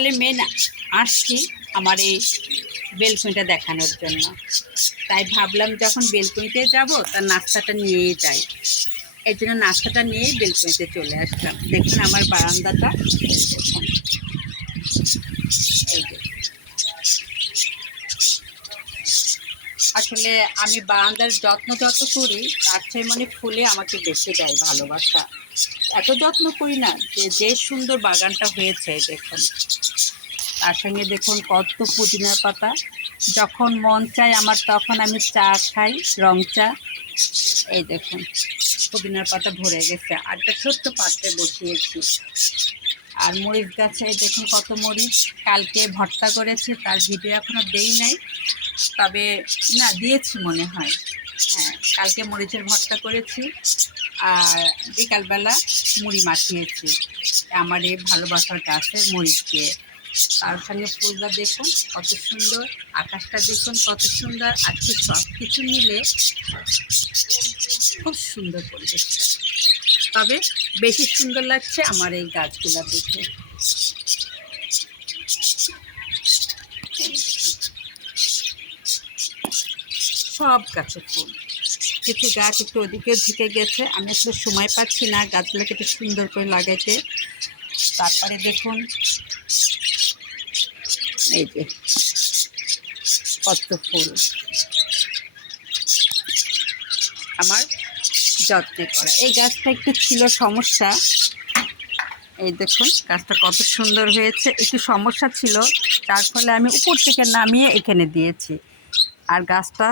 Main আসছি আমার এই বেলকুনিটা দেখানোর জন্য। তাই ভাবলাম যখন বেলকুনিতে যাব তার নাস্তাটা নিয়েই যাই। এই জন্য নাস্তাটা নিয়েই বেলকুনিতে চলে আসলাম। দেখুন আমার বারান্দাটা, এই যে আসলে আমি বারান্দার যত্ন যত করি তার চেয়ে মানে ফুলে আমাকে বেশি দেয় ভালোবাসা। এত যত্ন করি না যে সুন্দর বাগানটা হয়েছে দেখুন। তার সঙ্গে দেখুন কত পুদিনার পাতা। যখন মন চায় আমার তখন আমি চা খাই, রং চা। এই দেখুন পুদিনার পাতা ভরে গেছে, আর একটা ছোট্ট পাত্রে বসিয়েছি। আর মরিচ গাছে দেখুন কত মরিচ, কালকে ভর্তা করেছে, তার ভিডিও এখনও দেই নাই, তবে না দিয়েছি মনে হয়। হ্যাঁ, কালকে মরিচের ভর্তা করেছি আর বিকালবেলা মুড়ি মাখিয়েছি আমার এই ভালোবাসার গাছের মরিচ দিয়ে। তার সঙ্গে ফুলটা দেখুন কত সুন্দর, আকাশটা দেখুন কত সুন্দর। আজকে সব কিছু মিলে খুব সুন্দর পরিবেশটা, তবে বেশি সুন্দর লাগছে আমার এই গাছগুলো দেখে। সব গাছে ফুল, কিছু গাছ একটু ওদিকেও ঝুঁকে গেছে, আমি আসলে সময় পাচ্ছি না গাছগুলোকে একটু সুন্দর করে লাগাইতে। তারপরে দেখুন এই যে কত ফুল আমার যত্নে করা। এই গাছটা একটু ছিল সমস্যা, এই দেখুন গাছটা কত সুন্দর হয়েছে। একটু সমস্যা ছিল, যার ফলে আমি উপর থেকে নামিয়ে এখানে দিয়েছি, আর গাছটা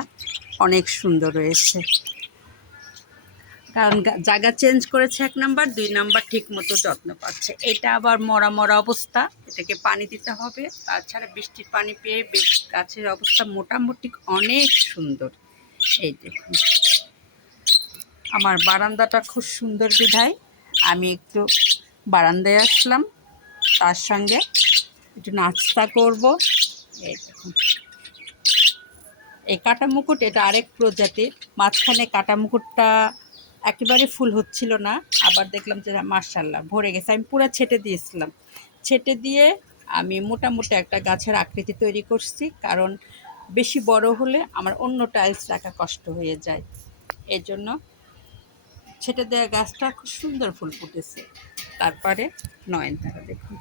অনেক সুন্দর হয়েছে। কারণ জায়গা চেঞ্জ করেছে 1 নাম্বার, 2 নাম্বার ঠিক মতো যত্ন পাচ্ছে। এটা আবার মরা মরা অবস্থা, এটাকে পানি দিতে হবে। তাছাড়া বৃষ্টির পানি পেয়ে গাছের অবস্থা মোটামুটি অনেক সুন্দর। এই দেখুন আমার বারান্দাটা খুব সুন্দর বিধায় আমি একটু বারান্দায় আসলাম, তার সঙ্গে একটু নাস্তা করব। এই দেখুন এই কাটা মুকুট, এটা আরেক প্রজাতির। মাঝখানে কাটা মুকুটটা একেবারে ফুল হচ্ছিল না, আবার দেখলাম যে মাশাআল্লাহ ভরে গেছে। আমি পুরো ছেটে দিয়েছিলাম, ছেটে দিয়ে আমি মোটামুটি একটা গাছের আকৃতি তৈরি করছি, কারণ বেশি বড় হলে আমার অন্য টাইলস রাখা কষ্ট হয়ে যায়। এর জন্য ছেটে দেওয়া গাছটা খুব সুন্দর ফুল ফুটেছে। তারপরে নয়নতারা দেখুন,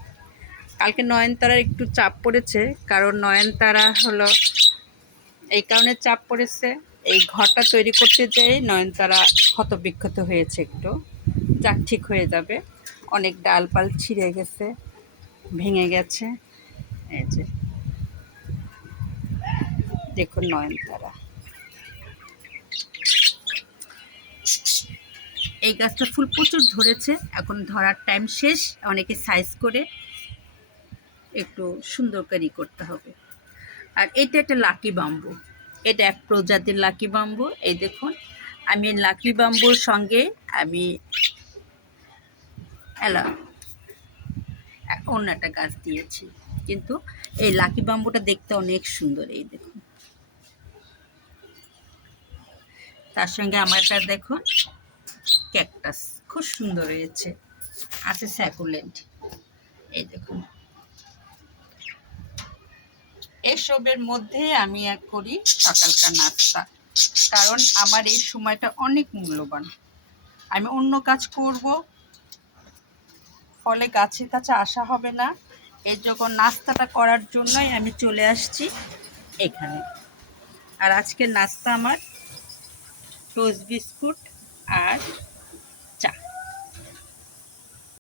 কালকে নয়নতারার একটু চাপ পড়েছে, কারণ নয়নতারা হলো এই কারণে চাপ পড়েছে, এই ঘরটা তৈরি করতে যেয়ে নয়নতারা ক্ষতবিক্ষত হয়েছে একটু, যাক ঠিক হয়ে যাবে। অনেক ডালপাল ছিঁড়ে গেছে, ভেঙে গেছে। এই যে দেখুন নয়নতারা, এই গাছটা ফুল প্রচুর ধরেছে, এখন ধরার টাইম শেষ, অনেকে সাইজ করে একটু সুন্দর করে করতে হবে। আর এটা একটা লাকি বাম্বু, এটা এক প্রজাতির লাকি বাম্বু। এই দেখুন আমি লাকি বাম্বুর সঙ্গে আমি অন্য একটা গাছ দিয়েছি, কিন্তু এই লাকি বাম্বুটা দেখতে অনেক সুন্দর। এই দেখুন তার সঙ্গে আমার একটা দেখুন ক্যাকটাস খুব সুন্দর হয়েছে, আছে স্যাকুলেন্ট। এই দেখুন এসবের মধ্যে আমি করি সকালকার নাস্তা, কারণ আমার এই সময়টা অনেক মূল্যবান। আমি অন্য কাজ করব, ফলে গাছের কাছে আসা হবে না। এই যখন নাস্তাটা করার জন্যই আমি চলে আসছি এখানে। আর আজকের নাস্তা আমার টোস্ট বিস্কুট আর